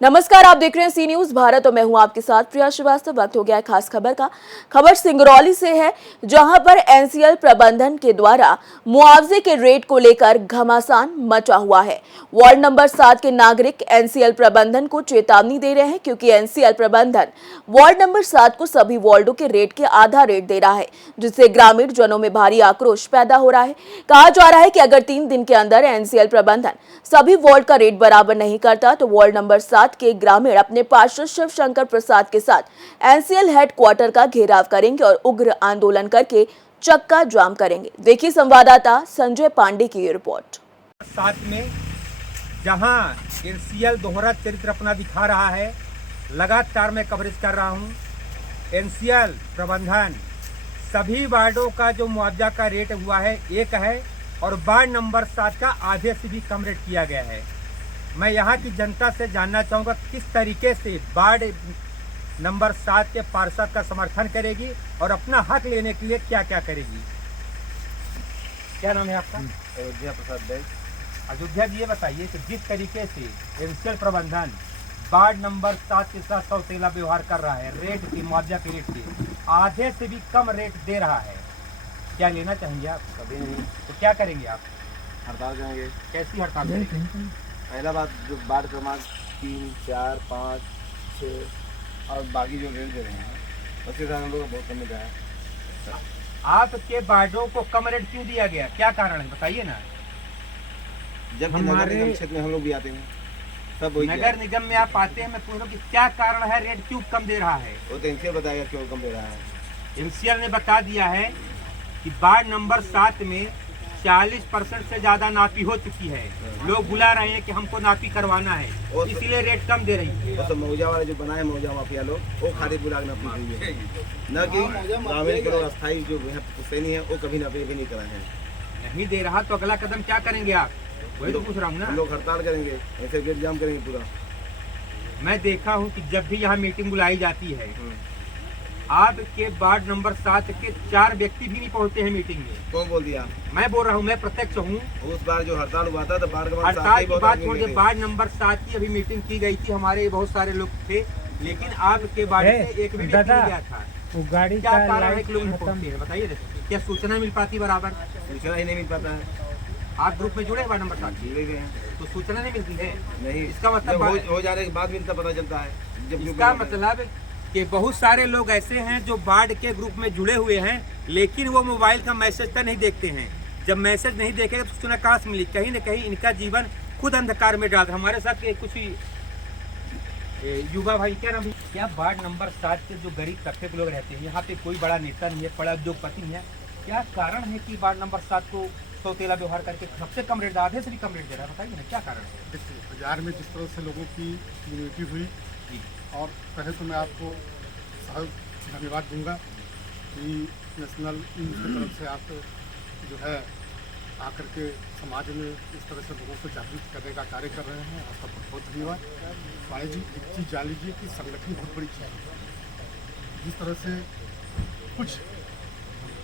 नमस्कार, आप देख रहे हैं सी न्यूज भारत और मैं हूं आपके साथ प्रिया श्रीवास्तव। वक्त हो गया है खास खबर का। खबर सिंगरौली से है, जहां पर एनसीएल प्रबंधन के द्वारा मुआवजे के रेट को लेकर घमासान मचा हुआ है। वार्ड नंबर 7 के नागरिक एनसीएल प्रबंधन को चेतावनी दे रहे हैं, क्योंकि एनसीएल प्रबंधन वार्ड नंबर 7 को सभी वार्डों के रेट के आधा रेट दे रहा है, जिससे ग्रामीण जनों में भारी आक्रोश पैदा हो रहा है। कहा जा रहा है कि अगर 3 दिन के अंदर एनसीएल प्रबंधन सभी वार्ड का रेट बराबर नहीं करता तो वार्ड नंबर 7 के ग्रामीण अपने पार्षद शिव शंकर प्रसाद के साथ एनसीएल हेडक्वार्टर का घेराव करेंगे और उग्र आंदोलन करके चक्का जाम करेंगे। देखिए संवाददाता संजय पांडे की रिपोर्ट। साथ में जहां एनसीएल दोहरा चरित्र अपना दिखा रहा है, लगातार मैं कवरेज कर रहा हूं। एनसीएल प्रबंधन सभी वार्डों का जो मुआवजा का रेट हुआ है एक है और वार्ड नंबर 7 का आधे से भी कम रेट किया गया है। मैं यहाँ की जनता से जानना चाहूँगा किस तरीके से वार्ड नंबर 7 के पार्षद का समर्थन करेगी और अपना हक लेने के लिए क्या क्या करेगी। क्या नाम है आपका? अयोध्या प्रसाद बैग। अयोध्या जी, ये बताइए कि जिस तरीके से एनसीएल प्रबंधन वार्ड नंबर 7 के साथ सौतेला व्यवहार कर रहा है, रेट की मुआवजा के रेट से आधे से भी कम रेट दे रहा है, क्या लेना चाहेंगे आप? कभी नहीं। तो क्या करेंगे आप? हड़ताल करेंगे। कैसी हड़ताल करेंगे? पहला बात जो वार्ड क्रमांक 3, 4, 5, 6 और बाकी जो रेट दे रहे हैं उसके साथ हम लोग बहुत कम मिला है। आपके वार्डों को कम रेट क्यों दिया गया, क्या कारण है बताइए ना। जबकि नगर निगम क्षेत्र में हम लोग भी आते हैं, सब वही नगर निगम में आप आते हैं, मैं पूछ रहा हूं कि क्या कारण है, रेट क्यों कम दे रहा है? वो तो एनसीएल बताएगा क्यों कम दे रहा है। एनसीएल ने बता दिया है कि वार्ड नंबर 7 में 40% से ज्यादा नापी हो चुकी है। लोग बुला रहे हैं कि हमको नापी करवाना है, इसीलिए रेट कम दे रही है। वो तो मौजा वाले जो बनाए मौजा माफिया लोग, वो खादी बुला के नापी हुई है, न कि ग्रामीण के लोग अस्थायी जो सैनी है वो कभी नापी भी नहीं कराए हैं। नहीं दे रहा तो अगला कदम क्या करेंगे आप? वही तो पूछ रहा हूँ ना। हम लोग हड़ताल करेंगे, ऐसे गेट जाम करेंगे पूरा। मैं देखा हूँ कि जब भी यहाँ मीटिंग बुलाई जाती है, आपके वार्ड नंबर 7 के 4 व्यक्ति भी नहीं पहुँचते हैं मीटिंग में। कौन बोल दिया? मैं बोल रहा हूँ, मैं प्रत्यक्ष हूँ। उस बार जो हड़ताल हुआ था तो वार्ड हड़ताल की बात छोड़ के वार्ड नंबर 7 की अभी मीटिंग की गई थी, हमारे बहुत सारे लोग थे, लेकिन आपके वार्ड से एक भी व्यक्ति नहीं गया था। वो गाड़ी क्या का कारण है कि लोग नहीं खत्म। पहुँचते हैं बताइए? क्या सूचना मिल पाती बराबर? सूचना ही नहीं मिल पाता है। आप ग्रुप में जुड़े वार्ड नंबर 7 की, जुड़े हुए हैं तो सूचना नहीं मिलती है। नहीं, इसका मतलब हो जाने के बाद भी इनका पता चलता है। जब इसका मतलब कि बहुत सारे लोग ऐसे हैं जो वार्ड के ग्रुप में जुड़े हुए हैं, लेकिन वो मोबाइल का मैसेज तक नहीं देखते हैं। जब मैसेज नहीं देखेगा तो सूचना कहाँ से मिली? कहीं न कहीं इनका जीवन खुद अंधकार में डाल। हमारे साथ कुछ युवा भाई, क्या नाम है? क्या वार्ड नंबर 7 के जो गरीब तबके के लोग रहते हैं, यहाँ पे कोई बड़ा नेता नहीं है, बड़ा उद्योगपति नहीं है, क्या कारण है कि वार्ड नंबर 7 को सौतेला व्यवहार करके सबसे कम रेट, आधे से भी कम रेट दे रहा है? बताइए ना क्या कारण है। देखिए, बाजार में जिस तरह से लोगों की यूनिटी हुई, और पहले तो मैं आपको धन्यवाद दूंगा कि नेशनल न्यूज़ की तरफ से आप जो है आकर के समाज में इस तरह से लोगों को जागरूक करने का कार्य कर रहे हैं। आपका बहुत बहुत धन्यवाद। भाई जी, एक चीज़ जान लीजिए कि संगठन बहुत बड़ी चीज़ है। जिस तरह से कुछ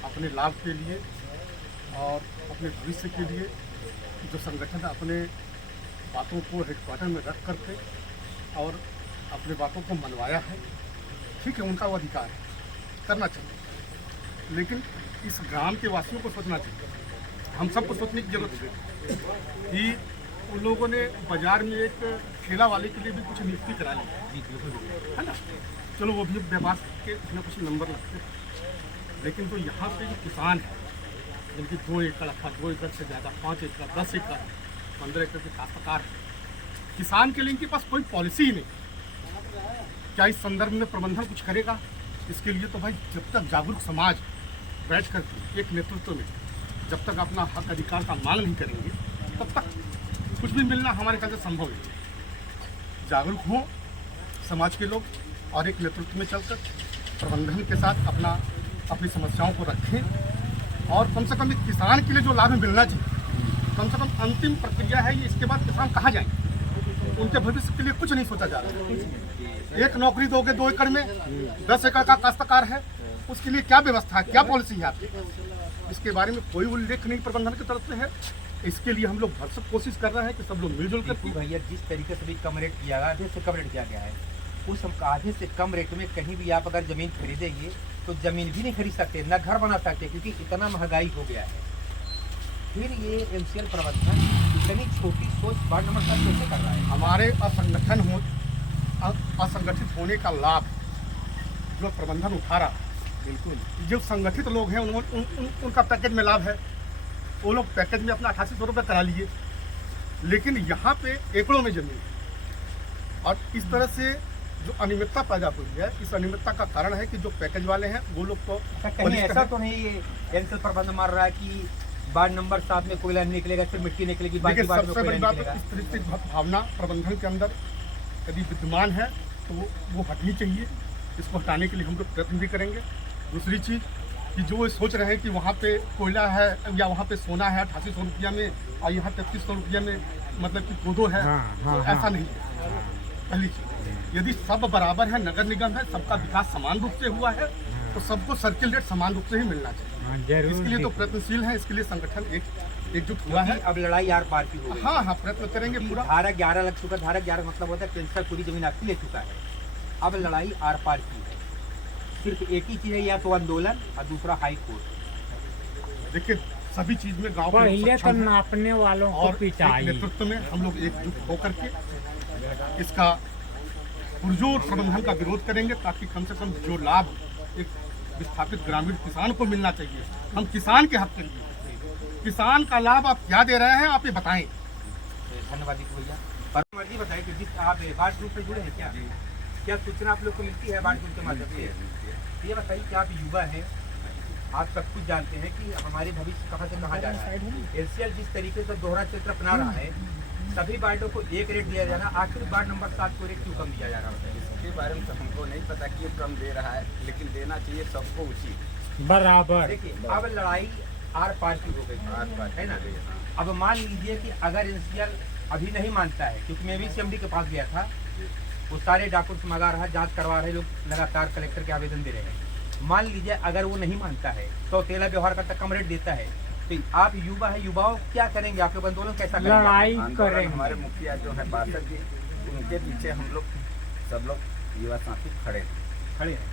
अपने लाभ के लिए और अपने भविष्य के लिए जो संगठन अपने बातों को हेडक्वार्टर में रख करके और अपने बातों को मनवाया है, ठीक है, उनका वो अधिकार है, करना चाहिए, लेकिन इस ग्राम के वासियों को सोचना चाहिए। हम सबको सोचने की जरूरत है कि उन लोगों ने बाजार में एक ठेला वाले के लिए भी कुछ नियुक्ति करा ली है ना। चलो, वो भी व्यापार के कुछ कुछ नंबर लगते हैं, लेकिन जो यहाँ पे जो किसान है, जिनकी 2 एकड़ अथवा 2 एकड़ से ज़्यादा, 5 एकड़, 10 एकड़, 15 एकड़ के काश्तकार है, किसान के लिए इनके पास कोई पॉलिसी ही नहीं। क्या इस संदर्भ में प्रबंधन कुछ करेगा? इसके लिए तो भाई जब तक जागरूक समाज बैठ कर एक नेतृत्व में जब तक अपना हक अधिकार का मांग नहीं करेंगे, तब तक कुछ भी मिलना हमारे ख्याल से संभव है। जागरूक हो समाज के लोग और एक नेतृत्व में चलकर प्रबंधन के साथ अपनी समस्याओं को रखें, और कम से कम एक किसान के लिए जो लाभ मिलना चाहिए, कम से कम अंतिम प्रक्रिया है ये। इसके बाद किसान कहाँ जाएंगे? उनके भविष्य के लिए कुछ नहीं सोचा जा रहा है। एक नौकरी दोगे 2 एकड़ में, 10 एकड़ का काश्तकार है, उसके लिए क्या व्यवस्था है, क्या पॉलिसी है आपकी? इसके बारे में कोई उल्लेख नहीं प्रबंधन की तरफ से है, इसके लिए हम लोग भरसक कोशिश कर रहे हैं कि सब लोग मिलजुल कर दीपू भैया, जिस तरीके से भी कम रेट किया गया, आधे से कम रेट किया गया है, उस हम आधे से कम रेट में कहीं भी आप अगर ज़मीन खरीदेंगे तो ज़मीन भी नहीं खरीद सकते, ना घर बना सकते, क्योंकि इतना महंगाई हो गया है। फिर ये एनसीएल प्रबंधन इतनी छोटी सोच वार्ड नंबर 7 कैसे कर रहा है? हमारे असंगठित होने का लाभ जो प्रबंधन उठा रहा, बिल्कुल जो संगठित लोग हैं उनका पैकेज में लाभ है, वो लोग पैकेज में अपना 8800 रुपये करा लिए, लेकिन यहाँ पे एकड़ों में जमीन, और इस तरह से जो अनियमितता पैदा हुई है, इस अनियमितता का कारण है कि जो पैकेज वाले हैं वो लोग तो कहीं ऐसा तो नहीं ये एनसीएल प्रबंधन मार रहा है कि वार्ड नंबर 7 में कोयला नहीं निकलेगा, सिर्फ मिट्टी निकलेगी, बाकी लेकिन वार्ड में सबसे कोयला बड़ी नहीं बात निकलेगा। इस तरह की भावना प्रबंधन के अंदर यदि विद्यमान है तो वो हटनी चाहिए। इसको हटाने के लिए हम लोग प्रयत्न भी करेंगे। दूसरी चीज़ कि जो सोच रहे हैं कि वहाँ पे कोयला है या वहाँ पे सोना है 8800 रुपया में और यहाँ 3300 रुपया में मतलब कि कोदो है, तो ऐसा नहीं है। पहली चीज़, यदि सब बराबर है, नगर निगम है, सबका विकास समान रूप से हुआ है, तो सबको सर्किल रेट समान रूप से ही मिलना चाहिए। इसके लिए तो प्रयत्नशील है, इसके लिए संगठन एकजुट हुआ है। अब लड़ाई आर पार की हो गई। हाँ हाँ, प्रयत्न करेंगे पूरा। धारा 11 लग चुका, धारा 11 मतलब होता है पेंशन पूरी जमीन आपकी ले चुका है, अब लड़ाई आर पार की है। सिर्फ एक ही चीज़ है, या तो आंदोलन और दूसरा हाई कोर्ट। देखिए सभी चीज में गांव पहले तो नापने वालों को और पिटाई। नेतृत्व में हम लोग एकजुट होकर के इसका पुरजोर प्रबंधन का विरोध करेंगे, ताकि कम से कम जो लाभ एक विस्थापित ग्रामीण किसान को मिलना चाहिए, हम किसान के हक के लिए, किसान का लाभ आप क्या दे रहे हैं आप ये बताएं। धन्यवाद दीपू भैया। पर मर्जी बताइए कि जिस आप वार्ड ग्रुप से जुड़े हैं, क्या सूचना आप लोग को मिलती है वार्ड ग्रुप के माध्यम से? ये बताइए कि आप युवा हैं, आप सब कुछ जानते हैं कि हमारे भविष्य कहाँ से कहाँ जा रहा है। एनसीएल जिस तरीके से दोहरा क्षेत्र अपना रहा है, सभी वार्डों को एक रेट दिया जा रहा है, आखिर वार्ड नंबर 7 को रेट क्यों कम दिया जा रहा है? इसके बारे में तो हमको नहीं पता कि ये कम दे रहा है, लेकिन देना चाहिए सबको उचित बराबर। देखिए अब लड़ाई आर पार की हो गई, आर पार है ना। अब मान लीजिए कि अगर एनसीएल अभी नहीं मानता है, क्योंकि मैं भी सीएमडी के पास गया था, वो सारे डॉक्यूमेंट्स मंगा रहा है, जांच करवा रहे लोग, लगातार कलेक्टर के आवेदन दे रहे हैं। मान लीजिए अगर वो नहीं मानता है, तो तेला व्यवहार करता, कम रेट देता है, तो आप युवा है, युवाओं क्या करेंगे? आप लोग आंदोलन कैसा करेंगे? लड़ाई आंदोलन करेंगे। हमारे मुखिया जो है पार्षद जी, उनके पीछे हम लोग सब लोग युवा साथी खड़े हैं। खड़े हैं,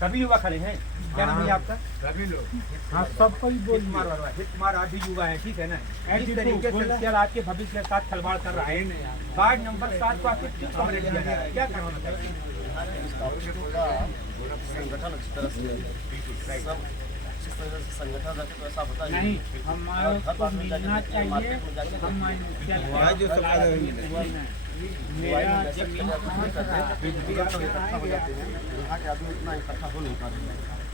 सभी युवा खड़े हैं। क्या नाम है आपका? सभी लोग हाँ सबको ही बोल कुमार वर्मा। हित कुमार, आप भी युवा है, ठीक है ना। इस तरीके से एनसीएल आपके भविष्य के साथ खिलवाड़ कर रहा है। वार्ड नंबर 7 को आखिर क्यों कम रेट दिया जा रहा है? क्या करवाना चाहिए? संगठन अच्छी तरह से सब अच्छी तरह से संगठन रखे तो ऐसा होता नहीं, हमारे को मिलना चाहिए। हम मेरा जमीन यहाँ के आदमी इतना इकट्ठा हो नहीं पाते,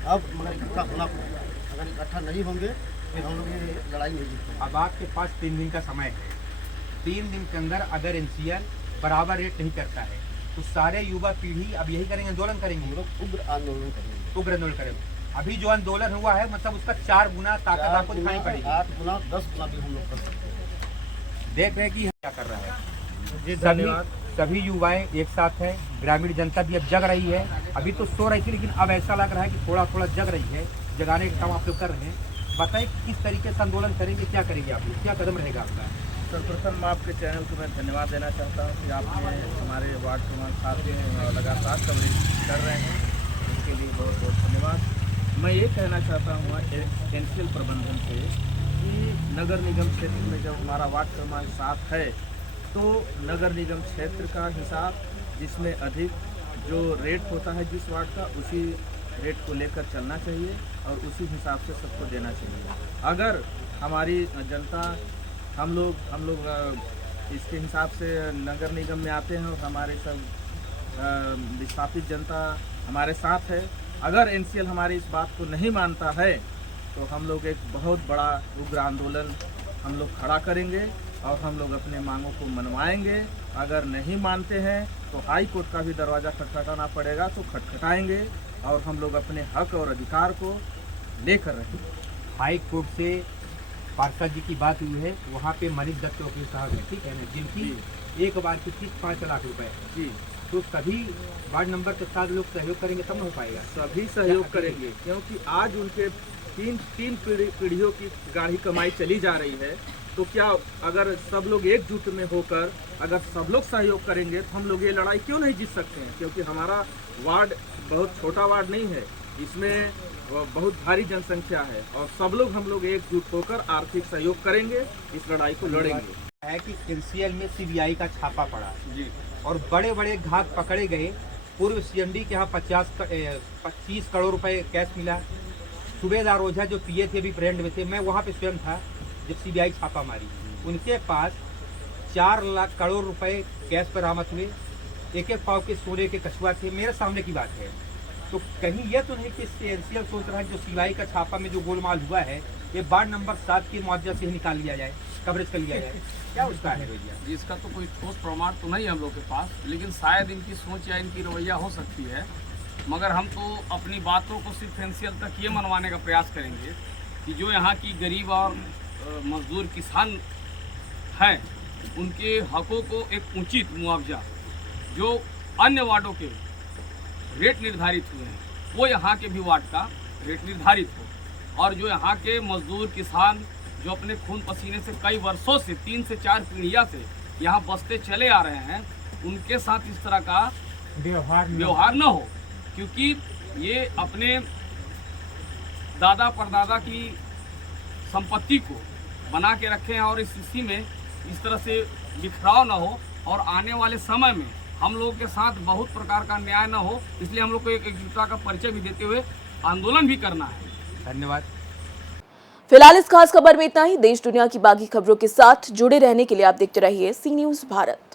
अब मगर इकट्ठा होना पड़ेगा। अगर इकट्ठा नहीं होंगे फिर हम लोग ये लड़ाई नहीं जीत पाएंगे। अब आपके पास 3 दिन का समय है। 3 दिन के अंदर अगर एनसीएल बराबर रेट नहीं करता है, तो सारे युवा पीढ़ी अब यही करेंगे, आंदोलन करेंगे। हम लोग उग्र आंदोलन करेंगे। उग्र आंदोलन करेंगे। अभी जो आंदोलन हुआ है, मतलब उसका 4 गुना ताकत आपको दिखानी पड़ेगी। 8 गुना 10 गुना भी हम लोग कर सकते हैं। देख रहे हैं कि क्या कर रहा है। सभी युवाएं एक साथ हैं, ग्रामीण जनता भी अब जग रही है। अभी तो सो रही थी, लेकिन अब ऐसा लग रहा है कि थोड़ा थोड़ा जग रही है। जगाने का काम आप लोग कर रहे हैं। बताइए किस तरीके से आंदोलन करेंगे, क्या करेंगे आप लोग, क्या कदम रहेगा आपका? सर्वप्रथम मैं आपके चैनल को मैं धन्यवाद देना चाहता हूँ कि आपने हमारे वार्ड क्रमांक 7 में लगातार कवरेज कर रहे हैं, इसके लिए बहुत बहुत धन्यवाद। मैं ये कहना चाहता हूँ एनसीएल प्रबंधन से कि नगर निगम क्षेत्र में जब हमारा वार्ड क्रमांक 7 है, तो नगर निगम क्षेत्र का हिसाब जिसमें अधिक जो रेट होता है जिस वार्ड का, उसी रेट को लेकर चलना चाहिए और उसी हिसाब से सबको देना चाहिए। अगर हमारी जनता हम लोग इसके हिसाब से नगर निगम में आते हैं और हमारे सब विस्थापित जनता हमारे साथ है, अगर एनसीएल हमारी इस बात को नहीं मानता है, तो हम लोग एक बहुत बड़ा उग्र आंदोलन हम लोग खड़ा करेंगे और हम लोग अपने मांगों को मनवाएंगे। अगर नहीं मानते हैं तो हाई कोर्ट का भी दरवाज़ा खटखटाना पड़ेगा, तो खटखटाएंगे और हम लोग अपने हक और अधिकार को लेकर रहेंगे। हाई कोर्ट से पार्षद जी की बात हुई है, वहाँ पे मनीष दत्त वकील साहब हैं, ठीक है ना, जिनकी एक बार की फीस 5 लाख रुपए है जी। तो सभी वार्ड नंबर के साथ लोग सहयोग करेंगे तब न हो पाएगा। सभी सहयोग करेंगे, क्योंकि आज उनके तीन पीढ़ियों की गाढ़ी कमाई चली जा रही है। तो क्या अगर सब लोग एकजुट में होकर अगर सब लोग सहयोग करेंगे तो हम लोग ये लड़ाई क्यों नहीं जीत सकते हैं? क्योंकि हमारा वार्ड बहुत छोटा वार्ड नहीं है, इसमें बहुत भारी जनसंख्या है और सब लोग हम लोग एकजुट होकर आर्थिक सहयोग करेंगे, इस लड़ाई को लड़ेंगे। है कि एनसीएल में सीबीआई का छापा पड़ा जी और बड़े बड़े घात पकड़े गए। पूर्व सीएमडी के यहाँ 25 करोड़ रुपए कैश मिला। सूबेदार ओझा जो पीए थे, अभी फ्रेंड में थे, मैं वहाँ पे स्वयं था जब सीबीआई छापा मारी। उनके पास 4 लाख करोड़ रुपए कैश बरामद हुए। एक पाव के सोने के कछुआ थे। मेरे सामने की बात है। तो कहीं यह तो नहीं कि एनसीएल सोच रहा है जो सीबीआई का छापा में जो गोलमाल हुआ है ये वार्ड नंबर 7 के मुआवजा से ही निकाल लिया जाए, कवरेज कर लिया जाए? क्या उसका है रवैया? जी, इसका तो कोई ठोस प्रमाण तो नहीं है हम लोग के पास, लेकिन शायद इनकी सोच या इनकी रवैया हो सकती है। मगर हम तो अपनी बातों को सिर्फ एनसीएल तक ये मनवाने का प्रयास करेंगे कि जो यहाँ की गरीब और मजदूर किसान हैं उनके हकों को एक उचित मुआवजा जो अन्य वार्डों के रेट निर्धारित हुए हैं वो यहाँ के भी वार्ड का रेट निर्धारित हो, और जो यहाँ के मजदूर किसान जो अपने खून पसीने से कई वर्षों से 3 से 4 पीढ़ियाँ से यहाँ बसते चले आ रहे हैं उनके साथ इस तरह का व्यवहार न हो, क्योंकि ये अपने दादा परदादा की संपत्ति को बना के रखे हैं और इस स्थिति में इस तरह से बिखराव न हो और आने वाले समय में हम लोगों के साथ बहुत प्रकार का न्याय न हो, इसलिए हम लोग को एक एकजुटता का परिचय भी देते हुए आंदोलन भी करना है। धन्यवाद। फिलहाल इस खास खबर में इतना ही। देश दुनिया की बाकी खबरों के साथ जुड़े रहने के लिए आप देखते रहिए सी न्यूज़ भारत।